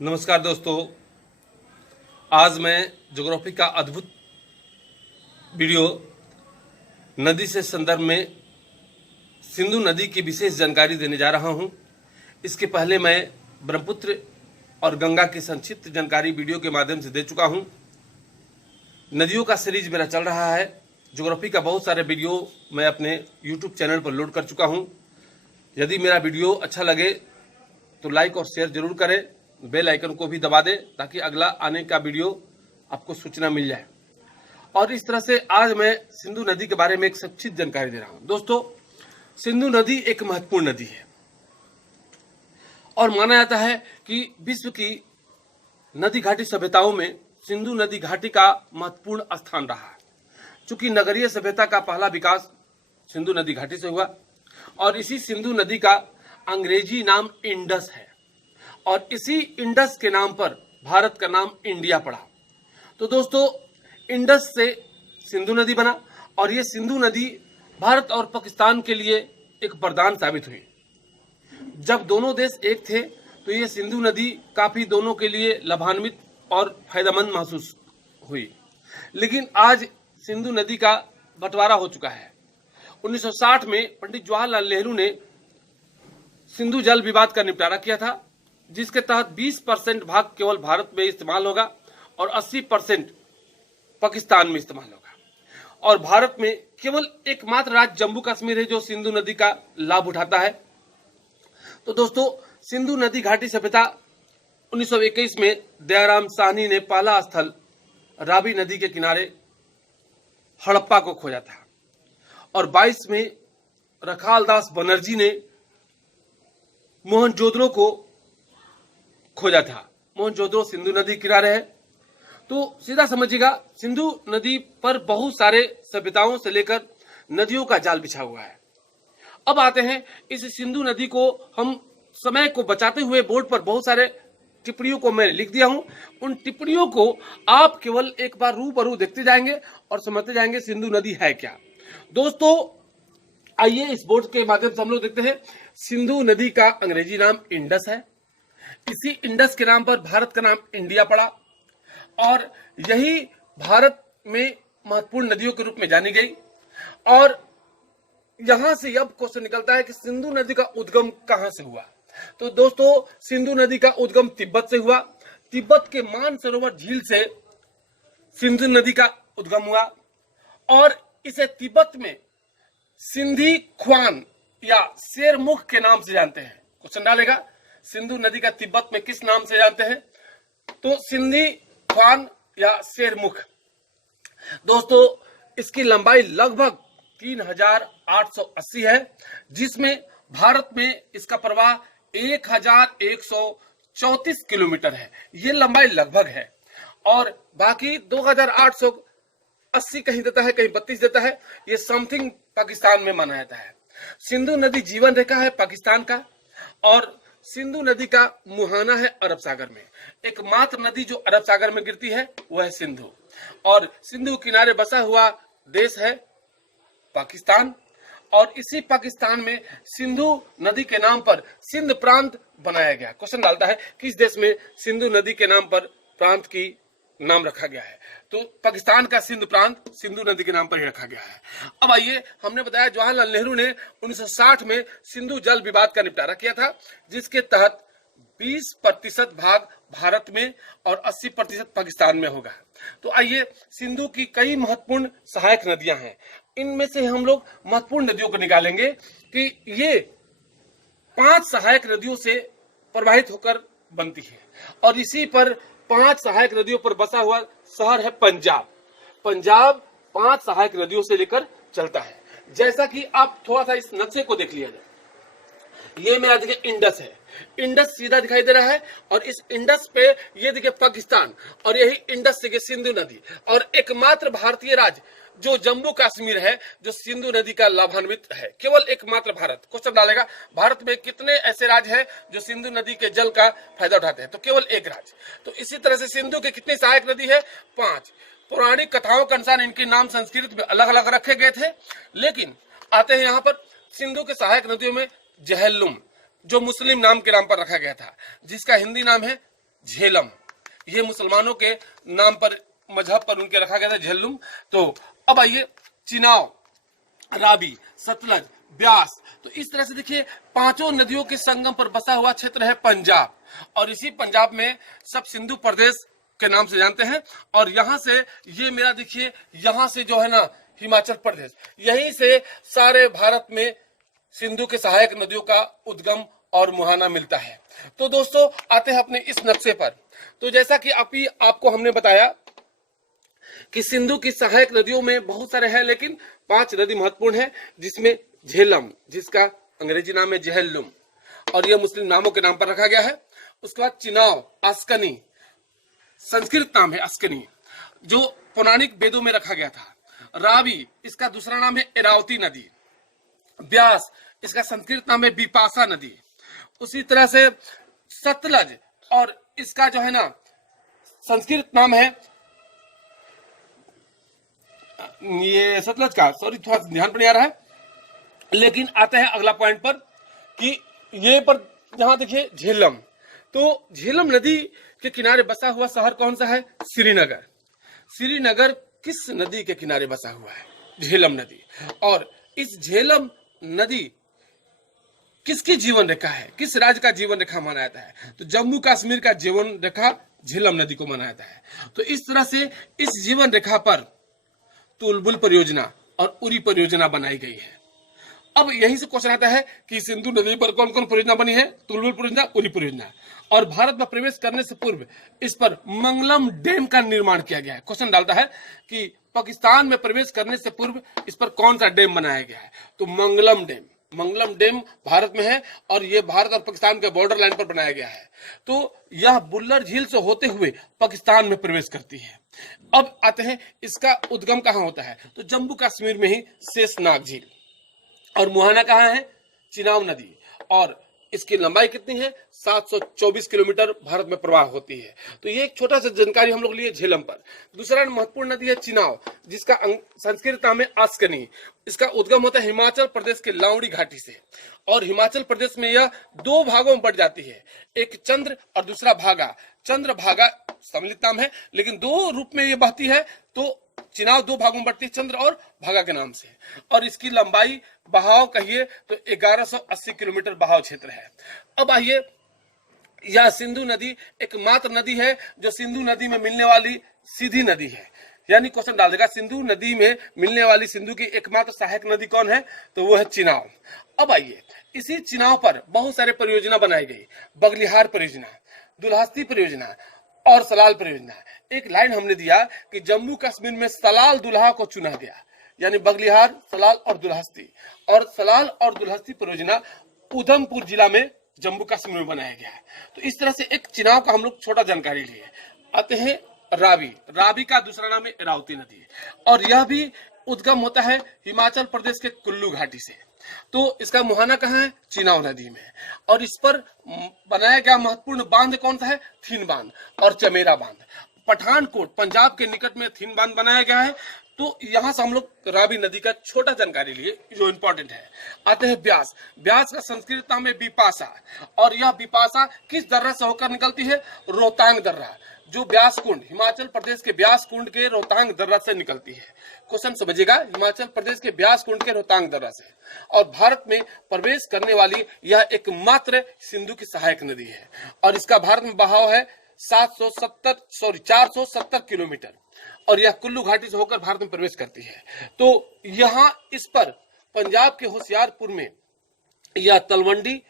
नमस्कार दोस्तों, आज मैं ज्योग्राफी का अद्भुत वीडियो नदी से संदर्भ में सिंधु नदी की विशेष जानकारी देने जा रहा हूं। इसके पहले मैं ब्रह्मपुत्र और गंगा की संक्षिप्त जानकारी वीडियो के माध्यम से दे चुका हूं। नदियों का सीरीज मेरा चल रहा है। ज्योग्राफी का बहुत सारे वीडियो मैं अपने यूट्यूब चैनल पर लोड कर चुका हूं। यदि मेरा वीडियो अच्छा लगे तो लाइक और शेयर जरूर करें, बेल आइकन को भी दबा दें ताकि अगला आने का वीडियो आपको सूचना मिल जाए। और इस तरह से आज मैं सिंधु नदी के बारे में एक संक्षिप्त जानकारी दे रहा हूं। दोस्तों, सिंधु नदी एक महत्वपूर्ण नदी है और माना जाता है कि विश्व की नदी घाटी सभ्यताओं में सिंधु नदी घाटी का महत्वपूर्ण स्थान रहा है। चूंकि नगरीय सभ्यता का पहला विकास सिंधु नदी घाटी से हुआ और इसी सिंधु नदी का अंग्रेजी नाम इंडस है और इसी इंडस के नाम पर भारत का नाम इंडिया पड़ा। तो दोस्तों, इंडस से सिंधु नदी बना और ये सिंधु नदी भारत और पाकिस्तान के लिए एक वरदान साबित हुई। जब दोनों देश एक थे तो ये सिंधु नदी काफी दोनों के लिए लाभान्वित और फायदेमंद महसूस हुई। लेकिन आज सिंधु नदी का बंटवारा हो चुका है। 1960 में पंडित जवाहरलाल नेहरू ने सिंधु जल विवाद का निपटारा किया था, जिसके तहत 20% भाग केवल भारत में इस्तेमाल होगा और 80% पाकिस्तान में इस्तेमाल होगा। और भारत में केवल एकमात्र राज्य जम्मू कश्मीर है जो सिंधु नदी का लाभ उठाता है। तो दोस्तों, सिंधु नदी घाटी सभ्यता 1921 में दयाराम साहनी ने पहला स्थल रावी नदी के किनारे हड़प्पा को खोजा था और 22 में रखालदास बनर्जी ने मोहनजोदड़ो को खोजा था। मोहनजोदड़ो सिंधु नदी किनारे है। तो सीधा समझिएगा, सिंधु नदी पर बहुत सारे सभ्यताओं से लेकर नदियों का जाल बिछा हुआ है। अब आते हैं इस सिंधु नदी को हम समय को बचाते हुए बोर्ड पर बहुत सारे टिप्पणियों को मैं लिख दिया हूं। उन टिप्पणियों को आप केवल एक बार रूबरू देखते जाएंगे और समझते जाएंगे सिंधु नदी है क्या। दोस्तों, आइए इस बोर्ड के माध्यम से हम लोग देखते हैं। सिंधु नदी का अंग्रेजी नाम इंडस है। इसी इंडस के नाम पर भारत का नाम इंडिया पड़ा और यही भारत में महत्वपूर्ण नदियों के रूप में जानी गई। और यहां से अब क्वेश्चन निकलता है कि सिंधु नदी का उद्गम कहां से हुआ। तो दोस्तों, सिंधु नदी का उद्गम तिब्बत से हुआ। तिब्बत के मानसरोवर झील से सिंधु नदी का उद्गम हुआ और इसे तिब्बत में सिंधी ख्वान या शेरमुख के नाम से जानते हैं। क्वेश्चन डालेगा, सिंधु नदी का तिब्बत में किस नाम से जानते हैं? तो सिंधी ख्वान या शेरमुख। दोस्तों, इसकी लंबाई लगभग 3880 है, जिसमें भारत में इसका प्रवाह 1134 किलोमीटर है। ये लंबाई लगभग है और बाकी 2880 कहीं देता है, कहीं 32 देता है। ये समथिंग पाकिस्तान में माना जाता है। सिंधु नदी जीवन रेखा है पाकिस्तान का और सिंधु नदी का मुहाना है अरब सागर में। एकमात्र नदी जो अरब सागर में गिरती है वह है सिंधु और सिंधु किनारे बसा हुआ देश है पाकिस्तान। और इसी पाकिस्तान में सिंधु नदी के नाम पर सिंध प्रांत बनाया गया। क्वेश्चन डालता है किस देश में सिंधु नदी के नाम पर प्रांत की नाम रखा गया है। तो पाकिस्तान का सिंध प्रांत सिंधु नदी के नाम पर ही रखा गया है। अब आइए, हमने बताया जवाहरलाल नेहरू ने 1960 में सिंधु जल विवाद का निपटारा किया था, जिसके तहत 20% भाग भारत में और 80% पाकिस्तान में होगा। तो आइए, सिंधु की कई महत्वपूर्ण सहायक नदियां हैं। इनमें से हम लोग महत्वपूर्ण नदियों को निकालेंगे कि ये 5 सहायक नदियों से प्रवाहित होकर बनती है और इसी पर 5 सहायक नदियों पर बसा हुआ शहर है पंजाब। पंजाब 5 सहायक नदियों से लेकर चलता है। जैसा कि आप थोड़ा सा इस नक्शे को देख लिया जाए, ये मेरा देखिए इंडस है। इंडस सीधा दिखाई दे रहा है और इस इंडस पे ये देखिए पाकिस्तान और यही इंडस से सिंधु नदी और एकमात्र भारतीय राज्य जो जम्मू कश्मीर है जो सिंधु नदी का लाभान्वित है। केवल एकमात्र भारत। क्वेश्चन डालेगा, भारत में कितने ऐसे राज्य हैं जो सिंधु नदी के जल का फायदा उठाते हैं? तो केवल एक राज्य। तो इसी तरह से सिंधु के कितनी सहायक नदी है? 5। पौराणिक कथाओं के अनुसार इनके नाम संस्कृत में अलग अलग रखे गए थे, लेकिन आते हैं यहाँ पर सिंधु के सहायक नदियों में जहलुम, जो मुस्लिम नाम के नाम पर रखा गया था, जिसका हिंदी नाम है झेलम। ये मुसलमानों के नाम पर, मजहब पर उनके रखा गया था झेलम। तो अब आइए चिनाव, रावी, सतलज, ब्यास। तो इस तरह से देखिए पांचों नदियों के संगम पर बसा हुआ क्षेत्र है पंजाब, और इसी पंजाब में सब सिंधु प्रदेश के नाम से जानते हैं। और यहां से ये मेरा देखिए, यहां से जो है ना हिमाचल प्रदेश, यहीं से सारे भारत में सिंधु के सहायक नदियों का उद्गम और मुहाना मिलता है। तो दोस्तों आते हैं अपने इस नक्शे पर। तो जैसा कि अभी आपको हमने बताया कि सिंधु की सहायक नदियों में बहुत सारे हैं, लेकिन 5 नदी महत्वपूर्ण है, जिसमें झेलम, जिसका अंग्रेजी नाम है जेहलुम, और यह मुस्लिम नामों के नाम पर रखा गया है। उसके बाद चिनाव, अस्कनी, संस्कृत नाम है अस्कनी, जो पौराणिक वेदों में रखा गया था। रावी, इसका दूसरा नाम है एरावती नदी। ब्यास, इसका संस्कृत नाम है बिपाशा नदी। उसी तरह से सतलज, और इसका जो है ना संस्कृत नाम है, ये सतलज का, सॉरी थोड़ा ध्यान पर नहीं आ रहा है, लेकिन आते हैं अगला पॉइंट पर कि ये पर जहां देखिए झेलम। तो झेलम नदी के किनारे बसा हुआ शहर कौन सा है? श्रीनगर। श्रीनगर किस नदी के किनारे बसा हुआ है? झेलम नदी। और इस झेलम नदी किसकी जीवन रेखा है? किस राज्य का जीवन रेखा माना जाता है? तो जम्मू कश्मीर का जीवन रेखा झेलम नदी को माना जाता है। तो इस तरह से इस जीवन रेखा पर तुलबुल परियोजना और उरी परियोजना बनाई गई है। अब यहीं से क्वेश्चन आता है कि सिंधु नदी पर कौन कौन परियोजना बनी है? तुलबुल परियोजना, उरी परियोजना। और भारत में प्रवेश करने से पूर्व इस पर मंगलम डैम का निर्माण किया गया है। क्वेश्चन डालता है कि पाकिस्तान में प्रवेश करने से पूर्व इस पर कौन सा डैम बनाया गया है? तो मंगलम डैम। मंगलम डैम भारत में है, और यह भारत और पाकिस्तान के बॉर्डर लाइन पर बनाया गया है। तो यह बुल्लर झील से होते हुए पाकिस्तान में प्रवेश करती है। अब आते हैं इसका उद्गम कहां होता है? तो जम्मू कश्मीर में ही शेषनाग झील। और मुहाना कहां है? चिनाव नदी। और इसकी लंबाई कितनी है? 724 किलोमीटर भारत में प्रवाह होती है। तो ये एक छोटा सा जानकारी हम लोग लिए झेलम पर। दूसरा महत्वपूर्ण नदी है चिनाव, जिसका संस्कृत नाम है अस्कनी। इसका उद्गम होता है हिमाचल प्रदेश के लावड़ी घाटी से, और हिमाचल प्रदेश में यह 2 भागों में बढ़ जाती है, एक चंद्र और दूसरा भागा। चंद्र भागा सम्मिलित नाम है, लेकिन 2 रूप में ये बहती है। तो चिनाव 2 भागों में बढ़ती है, चंद्र और भागा के नाम से। और इसकी लंबाई, बहाव कहिए तो 1180 किलोमीटर बहाव क्षेत्र है। अब आइए, यह सिंधु नदी एकमात्र नदी है जो सिंधु नदी में मिलने वाली सीधी नदी है। यानी क्वेश्चन डाल देगा सिंधु नदी में मिलने वाली सिंधु की एकमात्र सहायक नदी कौन है? तो वो है चिनाव। अब आइए, इसी चिनाव पर बहुत सारे परियोजना बनाई गई। बगलिहार परियोजना, दुल्हस्ती परियोजना और सलाल परियोजना। एक लाइन हमने दिया कि जम्मू कश्मीर में सलाल दुल्हा को चुना गया, यानी बगलिहार, सलाल और दुल्हस्ती। और सलाल और दुल्हस्ती परियोजना उधमपुर जिला में जम्मू कश्मीर में बनाया गया है। तो इस तरह से एक चिनाव का हम लोग छोटा जानकारी लिए। आते हैं रावी। रावी का दूसरा नाम है एरावती नदी, और यह भी उद्गम होता है हिमाचल प्रदेश के कुल्लू घाटी से। तो इसका मुहाना कहाँ है? चिनाव नदी में। और इस पर बनाया गया महत्वपूर्ण बांध कौन सा है? थीन बांध और चमेरा बांध। पठानकोट पंजाब के निकट में थीन बांध बनाया गया है। तो यहां से हम लोग रावी नदी का छोटा जानकारी लिए जो इंपॉर्टेंट है। आते हैं ब्यास। ब्यास का संस्कृत नाम है बिपाशा, और यह बिपाशा किस दर्रा से होकर निकलती है? रोहतांग दर्रा, जो ब्यास कुंड, हिमाचल प्रदेश के ब्यास कुंड के रोहतांग दर्रा से निकलती है। क्वेश्चन समझिएगा, हिमाचल प्रदेश के ब्यास कुंड के रोहतांग दर्रा से। और भारत में प्रवेश करने वाली यह एकमात्र सिंधु की सहायक नदी है, और इसका भारत में बहाव है 470 किलोमीटर, और यह कुल्लू घाटी से होकर भारत में प्रवेश करती है। तो यहाँ इस पर पंजाब के होशियारपुर में यह तलवंडी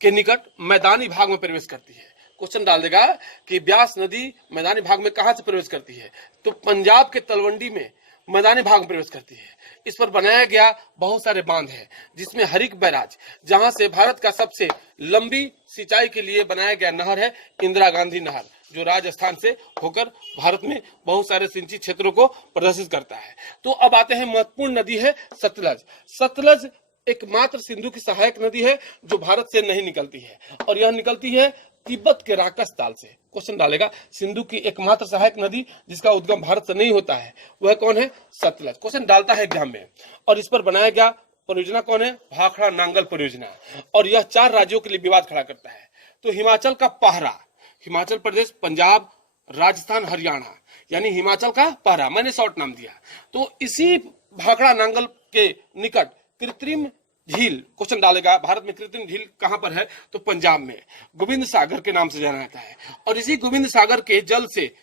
के निकट मैदानी भाग में प्रवेश करती है। क्वेश्चन डाल देगा कि ब्यास नदी मैदानी भाग में कहां से प्रवेश करती है? तो पंजाब के तलवंडी में मैदानी भाग में प्रवेश करती है। इस पर बनाया गया बहुत सारे बांध है, जिसमें हरिक बैराज, जहां से भारत का सबसे लंबी सिंचाई के लिए बनाया गया नहर है इंदिरा गांधी नहर, जो राजस्थान से होकर भारत में बहुत सारे सिंचित क्षेत्रों को प्रदर्शित करता है। तो अब आते हैं महत्वपूर्ण नदी है सतलज। सतलज एकमात्र सिंधु की सहायक नदी है जो भारत से नहीं निकलती है, और यह निकलती है तिब्बत के राकस ताल से। क्वेश्चन डालेगा सिंधु की एकमात्र सहायक नदी जिसका उद्गम भारत से नहीं होता है वह कौन है? सतलज। क्वेश्चन डालता है एग्जाम में। और इस पर बनाया गया परियोजना कौन है? भाखड़ा नांगल परियोजना, और यह 4 राज्यों के लिए विवाद खड़ा करता है। तो हिमाचल का पाहरा, हिमाचल प्रदेश, पंजाब, राजस्थान, हरियाणा, यानी हिमाचल का पहरा, मैंने शॉर्ट नाम दिया। तो इसी भाखड़ा नांगल के निकट कृत्रिम झील, क्वेश्चन डालेगा, भारत में कृत्रिम झील कहां पर है, तो पंजाब में, गोविंद सागर के नाम से जाना जाता है। और इसी गोविंद सागर के जल से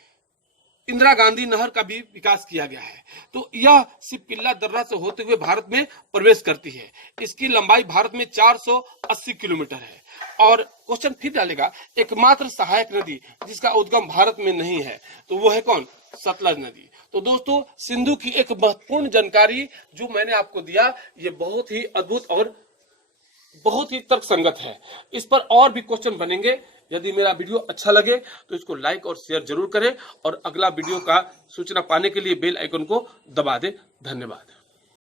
इंदिरा गांधी नहर का भी विकास किया गया है। तो यह सिपिल्ला दर्रा से होते हुए भारत में प्रवेश करती है। इसकी लंबाई भारत में 480 किलोमीटर है। और क्वेश्चन फिर डालेगा, एकमात्र सहायक नदी जिसका उद्गम भारत में नहीं है, तो वो है कौन, सतलज नदी। तो दोस्तों, सिंधु की एक महत्वपूर्ण जानकारी जो मैंने आपको दिया, ये बहुत ही अद्भुत और बहुत ही तर्कसंगत है। इस पर और भी क्वेश्चन बनेंगे। यदि मेरा वीडियो अच्छा लगे तो इसको लाइक और शेयर जरूर करें, और अगला वीडियो का सूचना पाने के लिए बेल आइकन को दबा दें। धन्यवाद।